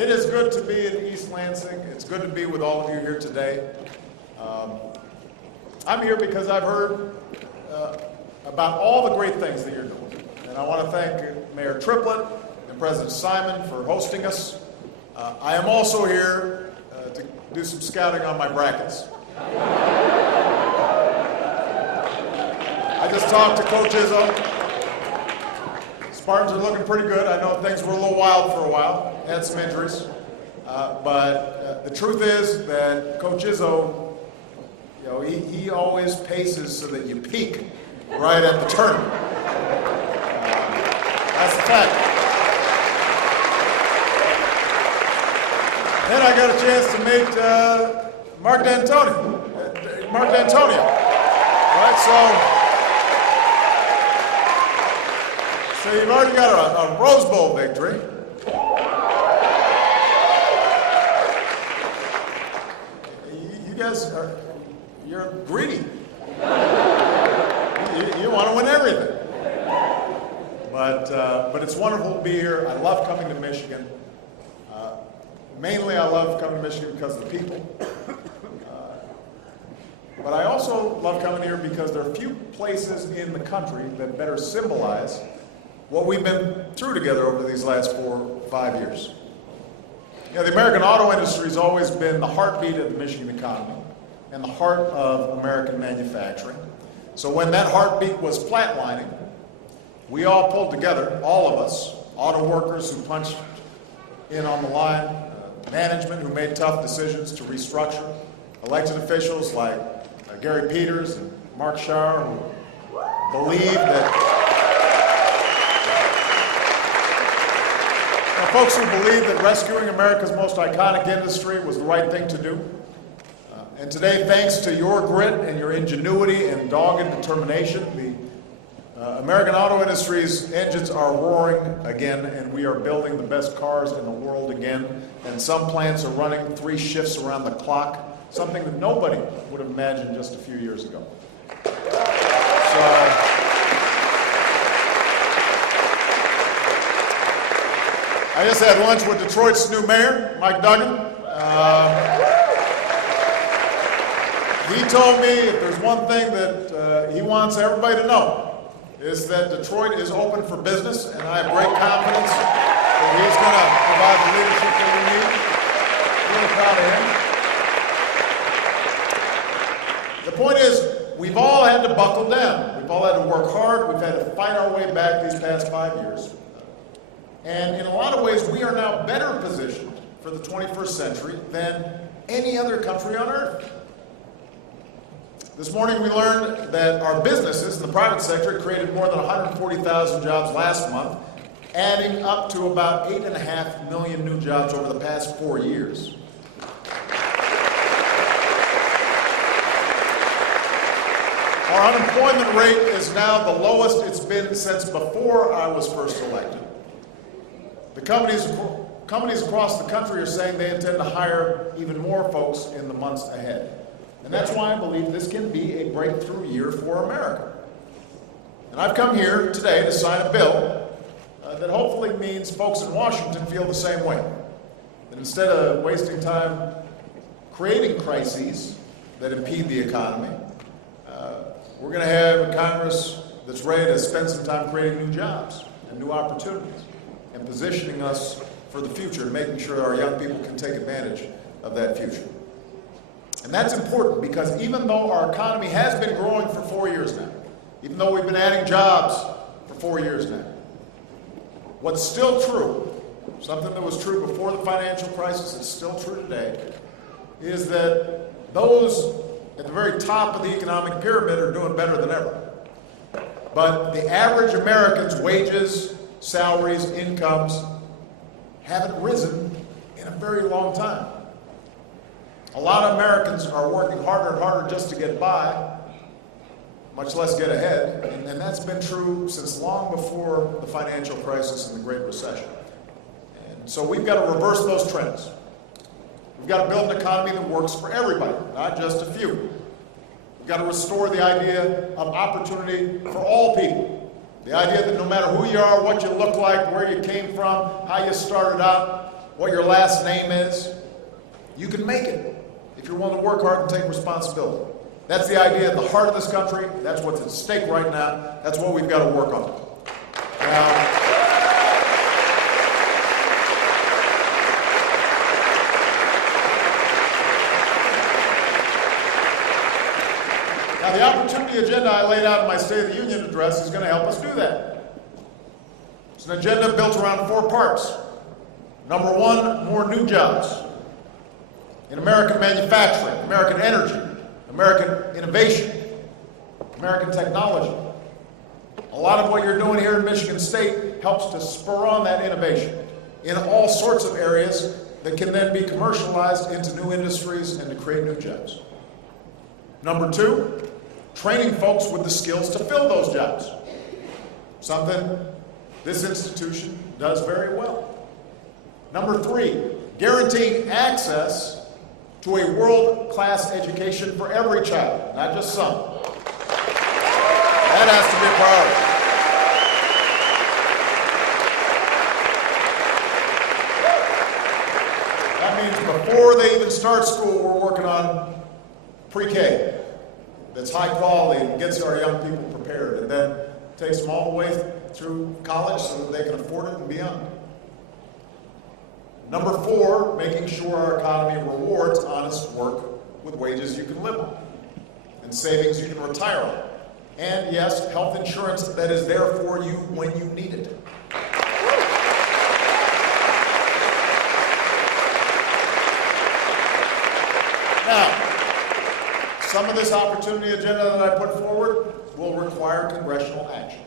It is good to be in East Lansing. It's good to be with all of you here today. I'm here because I've heard about all the great things that you're doing. And I want to thank Mayor Triplett and President Simon for hosting us. I am also here to do some scouting on my brackets. I just talked to Coach Izzo. Spartans are looking pretty good. I know things were a little wild for a while, had some injuries. But the truth is that Coach Izzo, he always paces so that you peak right at the tournament. That's the fact. Then I got a chance to meet Mark D'Antonio. Right, so you've already got a Rose Bowl victory. You guys you're greedy. You want to win everything. But it's wonderful to be here. I love coming to Michigan. Mainly I love coming to Michigan because of the people. But I also love coming here because there are few places in the country that better symbolize what we've been through together over these last 4 or 5 years. The American auto industry has always been the heartbeat of the Michigan economy and the heart of American manufacturing. So when that heartbeat was flatlining, we all pulled together, all of us, auto workers who punched in on the line, management who made tough decisions to restructure, elected officials like Gary Peters and Mark Schauer who believed that folks who believe that rescuing America's most iconic industry was the right thing to do. And today, thanks to your grit and your ingenuity and dogged determination, the American auto industry's engines are roaring again, and we are building the best cars in the world again. And some plants are running 3 shifts around the clock, something that nobody would have imagined just a few years ago. I just had lunch with Detroit's new mayor, Mike Duggan. He told me if there's one thing that he wants everybody to know is that Detroit is open for business, and I have great confidence that he's going to provide the leadership that we need. Really proud of him. The point is, we've all had to buckle down. We've all had to work hard. We've had to fight our way back these past 5 years. And in a lot of ways, we are now better positioned for the 21st century than any other country on earth. This morning we learned that our businesses in the private sector created more than 140,000 jobs last month, adding up to about 8.5 million new jobs over the past 4 years. Our unemployment rate is now the lowest it's been since before I was first elected. The companies across the country are saying they intend to hire even more folks in the months ahead. And that's why I believe this can be a breakthrough year for America. And I've come here today to sign a bill that hopefully means folks in Washington feel the same way. That instead of wasting time creating crises that impede the economy, we're going to have a Congress that's ready to spend some time creating new jobs and new opportunities and positioning us for the future and making sure our young people can take advantage of that future. And that's important because even though our economy has been growing for 4 years now, even though we've been adding jobs for 4 years now, what's still true, something that was true before the financial crisis is still true today, is that those at the very top of the economic pyramid are doing better than ever. But the average American's wages, salaries, incomes haven't risen in a very long time. A lot of Americans are working harder and harder just to get by, much less get ahead, and that's been true since long before the financial crisis and the Great Recession. And so we've got to reverse those trends. We've got to build an economy that works for everybody, not just a few. We've got to restore the idea of opportunity for all people. The idea that no matter who you are, what you look like, where you came from, how you started out, what your last name is. You can make it if you're willing to work hard and take responsibility. That's the idea at the heart of this country. That's what's at stake right now. That's what we've got to work on. Now, the opportunity agenda I laid out in my State of the Union address is going to help us do that. It's an agenda built around 4 parts. Number 1, more new jobs in American manufacturing, American energy, American innovation, American technology. A lot of what you're doing here in Michigan State helps to spur on that innovation in all sorts of areas that can then be commercialized into new industries and to create new jobs. Number 2, training folks with the skills to fill those jobs, something this institution does very well. Number 3, guaranteeing access to a world-class education for every child, not just some. That has to be a priority. That means before they even start school, we're working on pre-K that's high quality and gets our young people prepared, and then takes them all the way through college so that they can afford it and beyond. Number 4, making sure our economy rewards honest work with wages you can live on and savings you can retire on. And yes, health insurance that is there for you when you need it. Now, some of this opportunity agenda that I put forward will require congressional action.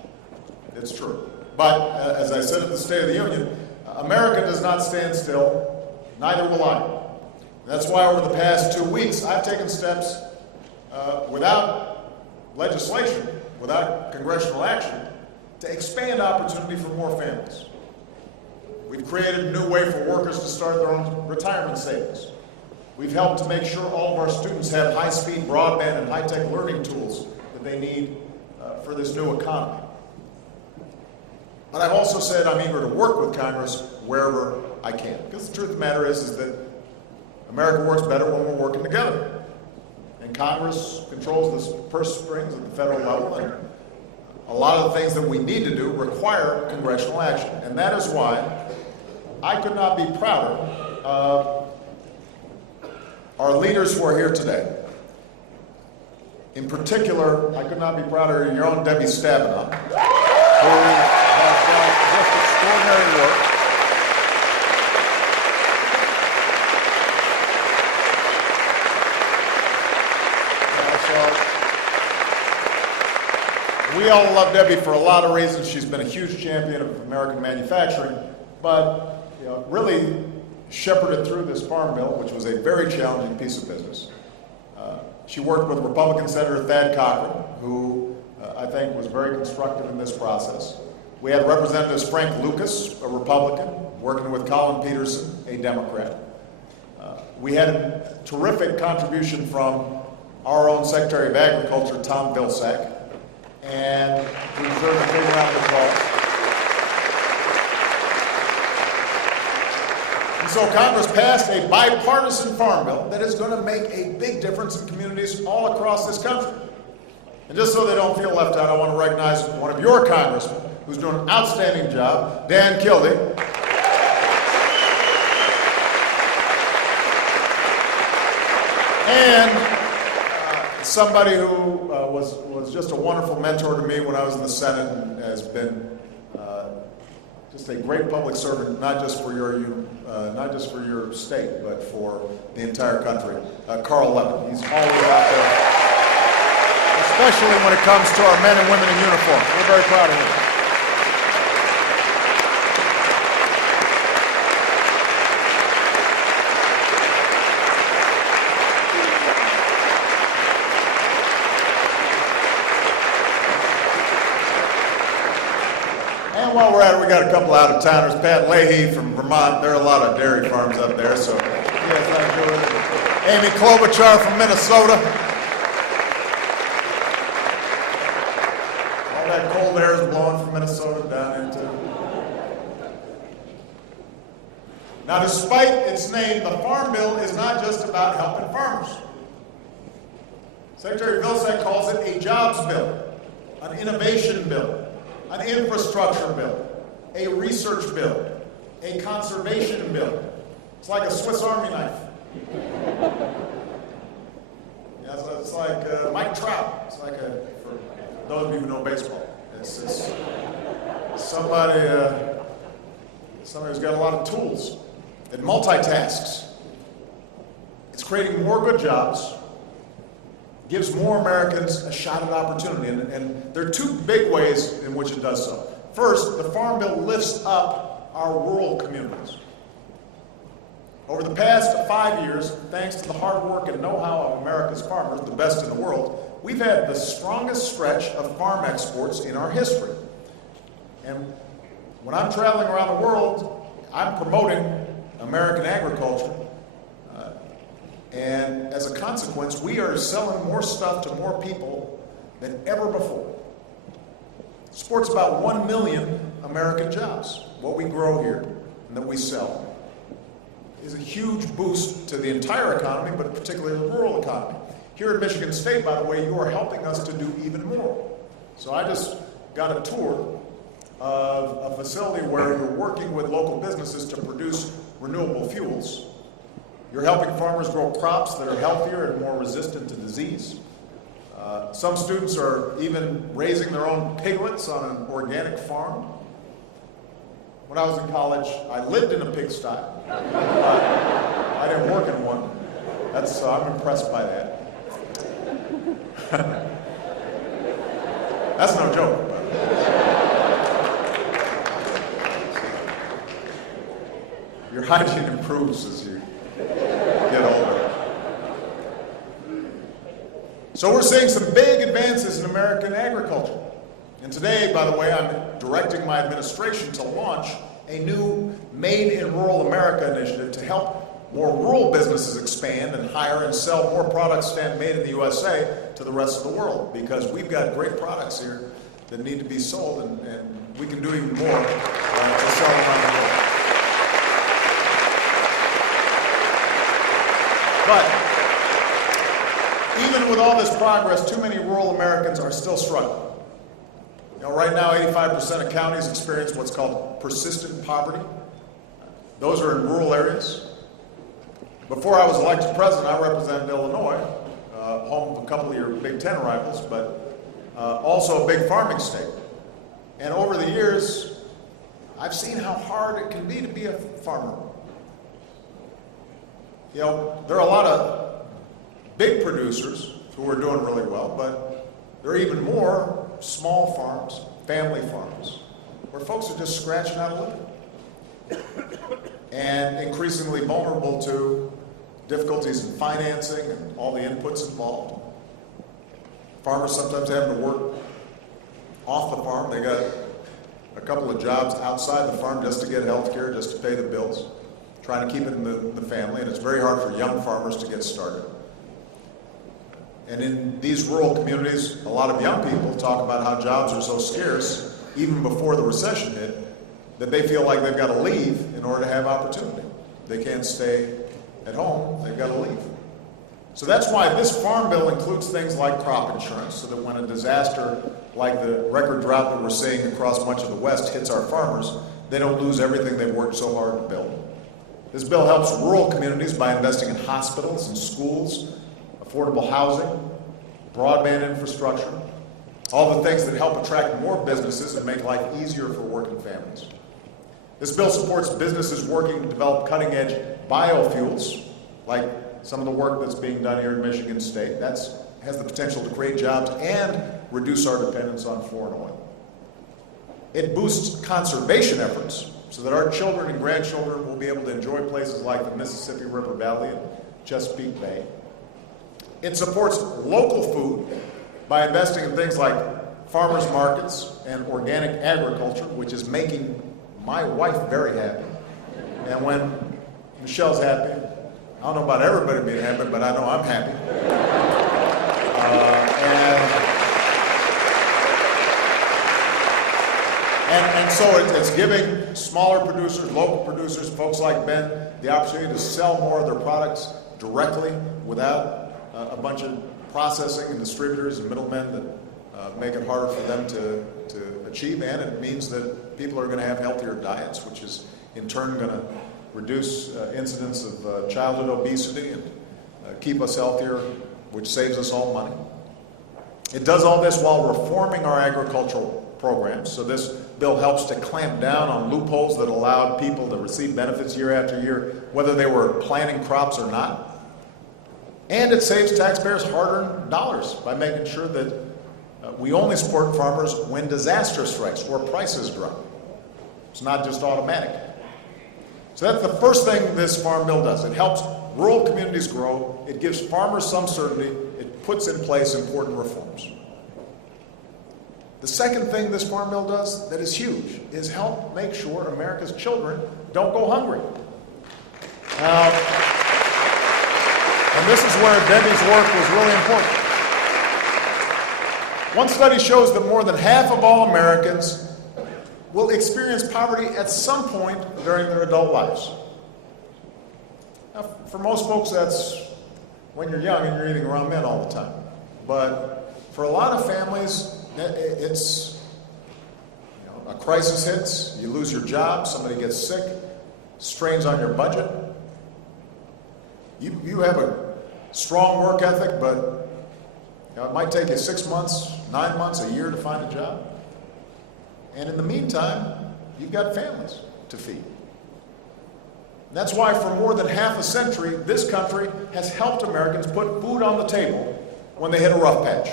It's true. But as I said at the State of the Union, America does not stand still, neither will I. That's why over the past 2 weeks, I've taken steps without legislation, without congressional action, to expand opportunity for more families. We've created a new way for workers to start their own retirement savings. We've helped to make sure all of our students have high-speed broadband and high-tech learning tools that they need for this new economy. But I've also said I'm eager to work with Congress wherever I can. Because the truth of the matter is that America works better when we're working together. And Congress controls the purse strings at the federal level, and a lot of the things that we need to do require congressional action. And that is why I could not be prouder of our leaders who are here today. In particular, I could not be prouder of your own Debbie Stabenow, who has done just extraordinary work. We all love Debbie for a lot of reasons. She's been a huge champion of American manufacturing, but really shepherded through this farm bill, which was a very challenging piece of business. She worked with Republican Senator Thad Cochran, who I think was very constructive in this process. We had Representatives Frank Lucas, a Republican, working with Colin Peterson, a Democrat. We had a terrific contribution from our own Secretary of Agriculture, Tom Vilsack, and we deserve a big round of applause. And so Congress passed a bipartisan farm bill that is going to make a big difference in communities all across this country. And just so they don't feel left out, I want to recognize one of your congressmen who's doing an outstanding job, Dan Kildee. And somebody who was just a wonderful mentor to me when I was in the Senate and has been just a great public servant, not just for your state, but for the entire country. Carl Levin. He's always out there, especially when it comes to our men and women in uniform. We're very proud of him. While we're at it, we got a couple out-of-towners. Pat Leahy from Vermont. There are a lot of dairy farms up there, so yes, thank you. Amy Klobuchar from Minnesota. All that cold air is blowing from Minnesota down into. Now, despite its name, the Farm Bill is not just about helping farmers. Secretary Vilsack calls it a jobs bill, an innovation bill, an infrastructure bill, a research bill, a conservation bill. It's like a Swiss Army knife. Yeah, it's like Mike Trout. It's like for those of you who know baseball. It's somebody who's got a lot of tools. It multitasks. It's creating more good jobs, gives more Americans a shot at opportunity, and there are two big ways in which it does so. First, the Farm Bill lifts up our rural communities. Over the past 5 years, thanks to the hard work and know-how of America's farmers, the best in the world, we've had the strongest stretch of farm exports in our history. And when I'm traveling around the world, I'm promoting American agriculture. And as a consequence, we are selling more stuff to more people than ever before. It supports about 1 million American jobs. What we grow here and that we sell is a huge boost to the entire economy, but particularly the rural economy. Here at Michigan State, by the way, you are helping us to do even more. So I just got a tour of a facility where you're working with local businesses to produce renewable fuels. You're helping farmers grow crops that are healthier and more resistant to disease. Some students are even raising their own piglets on an organic farm. When I was in college, I lived in a pigsty. I didn't work in one. I'm impressed by that. That's no joke. Your hygiene improves as you get older. So we're seeing some big advances in American agriculture. And today, by the way, I'm directing my administration to launch a new Made in Rural America initiative to help more rural businesses expand and hire and sell more products stamped made in the USA to the rest of the world, because we've got great products here that need to be sold, and we can do even more to sell them around the world. But even with all this progress, too many rural Americans are still struggling. You know, right now, 85% of counties experience what's called persistent poverty. Those are in rural areas. Before I was elected president, I represented Illinois, home of a couple of your Big Ten rivals, but also a big farming state. And over the years, I've seen how hard it can be to be a farmer. You know, there are a lot of big producers who are doing really well, but there are even more small farms, family farms, where folks are just scratching out a living and increasingly vulnerable to difficulties in financing and all the inputs involved. Farmers sometimes have to work off the farm. They got a couple of jobs outside the farm just to get health care, just to pay the bills, trying to keep it in the family, and it's very hard for young farmers to get started. And in these rural communities, a lot of young people talk about how jobs are so scarce, even before the recession hit, that they feel like they've got to leave in order to have opportunity. They can't stay at home, they've got to leave. So that's why this farm bill includes things like crop insurance, so that when a disaster like the record drought that we're seeing across much of the West hits our farmers, they don't lose everything they've worked so hard to build. This bill helps rural communities by investing in hospitals and schools, affordable housing, broadband infrastructure, all the things that help attract more businesses and make life easier for working families. This bill supports businesses working to develop cutting-edge biofuels, like some of the work that's being done here in Michigan State. That has the potential to create jobs and reduce our dependence on foreign oil. It boosts conservation efforts so that our children and grandchildren will be able to enjoy places like the Mississippi River Valley and Chesapeake Bay. It supports local food by investing in things like farmers markets and organic agriculture, which is making my wife very happy. And when Michelle's happy, I don't know about everybody being happy, but I know I'm happy. And so it's giving smaller producers, local producers, folks like Ben, the opportunity to sell more of their products directly without a bunch of processing and distributors and middlemen that make it harder for them to achieve. And it means that people are going to have healthier diets, which is in turn going to reduce incidence of childhood obesity and keep us healthier, which saves us all money. It does all this while reforming our agricultural programs. So this bill helps to clamp down on loopholes that allowed people to receive benefits year after year, whether they were planting crops or not. And it saves taxpayers hard-earned dollars by making sure that we only support farmers when disaster strikes or prices drop. It's not just automatic. So that's the first thing this farm bill does. It helps rural communities grow. It gives farmers some certainty. It puts in place important reforms. The second thing this farm bill does that is huge is help make sure America's children don't go hungry. Now, and this is where Debbie's work was really important. One study shows that more than half of all Americans will experience poverty at some point during their adult lives. Now, for most folks, that's when you're young and you're eating around men all the time. But for a lot of families, it's a crisis hits, you lose your job, somebody gets sick, strains on your budget. You have a strong work ethic, but it might take you 6 months, 9 months, a year to find a job. And in the meantime, you've got families to feed. And that's why for more than half a century, this country has helped Americans put food on the table when they hit a rough patch.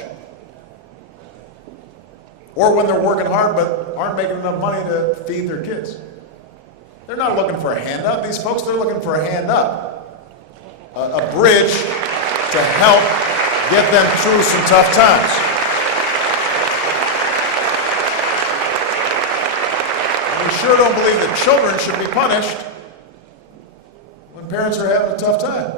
Or when they're working hard but aren't making enough money to feed their kids. They're not looking for a handout. These folks, they're looking for a hand up, a bridge to help get them through some tough times. And we sure don't believe that children should be punished when parents are having a tough time.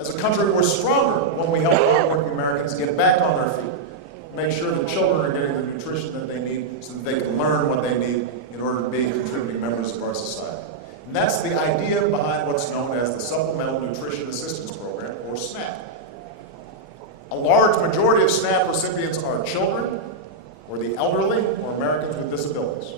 As a country, we're stronger when we help hardworking Americans get back on their feet. Make sure the children are getting the nutrition that they need so that they can learn what they need in order to be contributing members of our society. And that's the idea behind what's known as the Supplemental Nutrition Assistance Program, or SNAP. A large majority of SNAP recipients are children, or the elderly, or Americans with disabilities.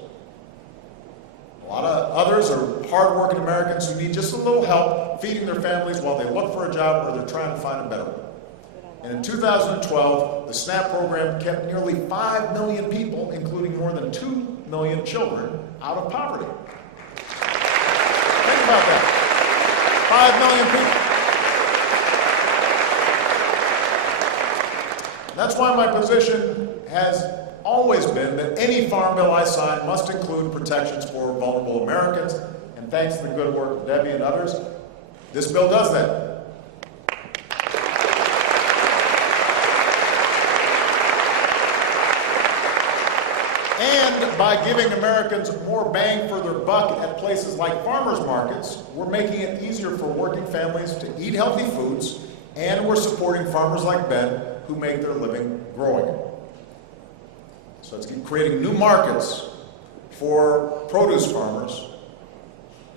A lot of others are hardworking Americans who need just a little help feeding their families while they look for a job or they're trying to find a better one. And in 2012, the SNAP program kept nearly 5 million people, including more than 2 million children, out of poverty. Think about that. 5 million people. That's why my position has always been that any farm bill I sign must include protections for vulnerable Americans. And thanks to the good work of Debbie and others, this bill does that. And by giving Americans more bang for their buck at places like farmers markets, we're making it easier for working families to eat healthy foods, and we're supporting farmers like Ben who make their living growing. So it's creating new markets for produce farmers.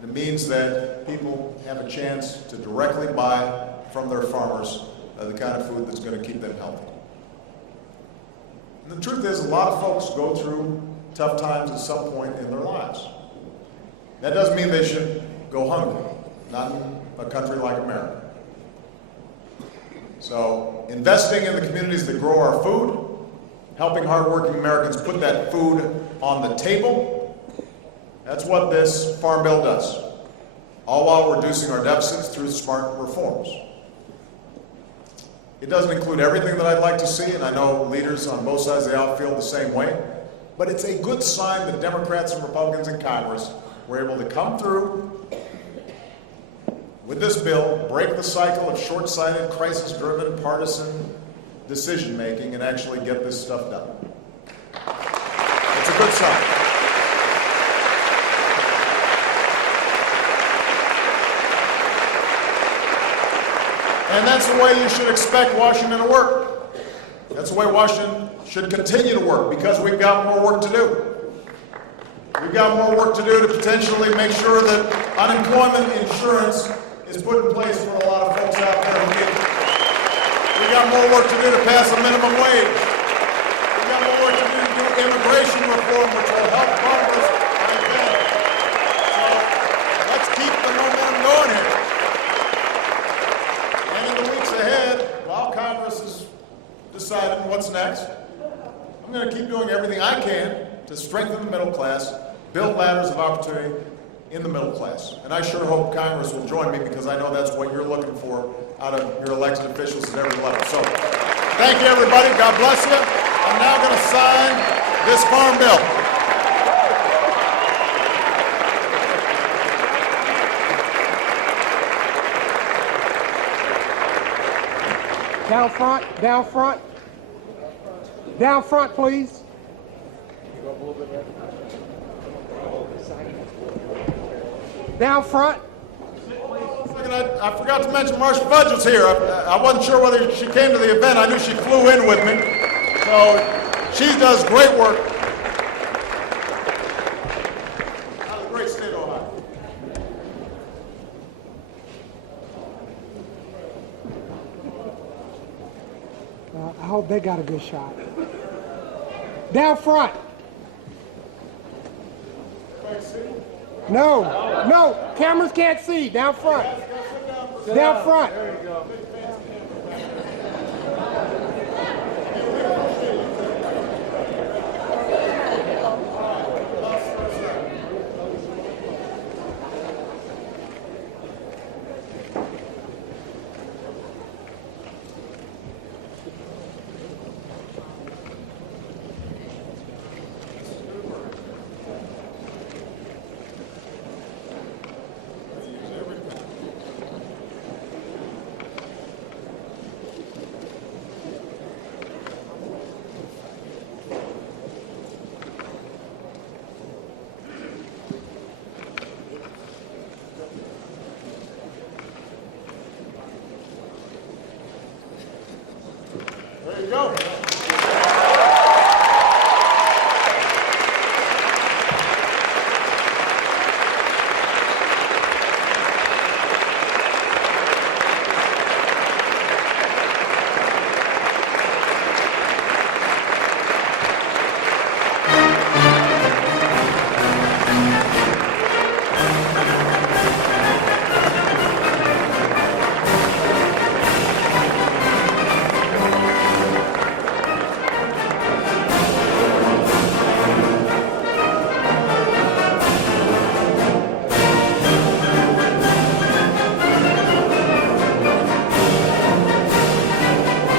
And it means that people have a chance to directly buy from their farmers the kind of food that's going to keep them healthy. And the truth is, a lot of folks go through tough times at some point in their lives. That doesn't mean they should go hungry, not in a country like America. So, investing in the communities that grow our food, helping hardworking Americans put that food on the table, that's what this farm bill does, all while reducing our deficits through smart reforms. It doesn't include everything that I'd like to see, and I know leaders on both sides of the aisle feel the same way, but it's a good sign that Democrats and Republicans in Congress were able to come through with this bill, break the cycle of short-sighted, crisis-driven, partisan decision-making, and actually get this stuff done. It's a good sign. And that's the way you should expect Washington to work. That's the way Washington should continue to work, because we've got more work to do. We've got more work to do to potentially make sure that unemployment insurance is put in place for a lot of folks out there who need it. We've got more work to do to pass a minimum wage. We've got more work to do immigration reform, which will help farmers and families. So let's keep the momentum going here. And in the weeks ahead, while Congress is deciding what's next, I'm going to keep doing everything I can to strengthen the middle class, build ladders of opportunity in the middle class. And I sure hope Congress will join me, because I know that's what you're looking for out of your elected officials at every level. So thank you, everybody. God bless you. I'm now going to sign this farm bill. Down front, down front. Down front, please. Down front. I forgot to mention Marsha Fudge was here. I wasn't sure whether she came to the event. I knew she flew in with me. So she does great work. Out of the great state of Ohio. I hope they got a good shot. Down front. No, no, cameras can't see. Down front. Down front. There you go.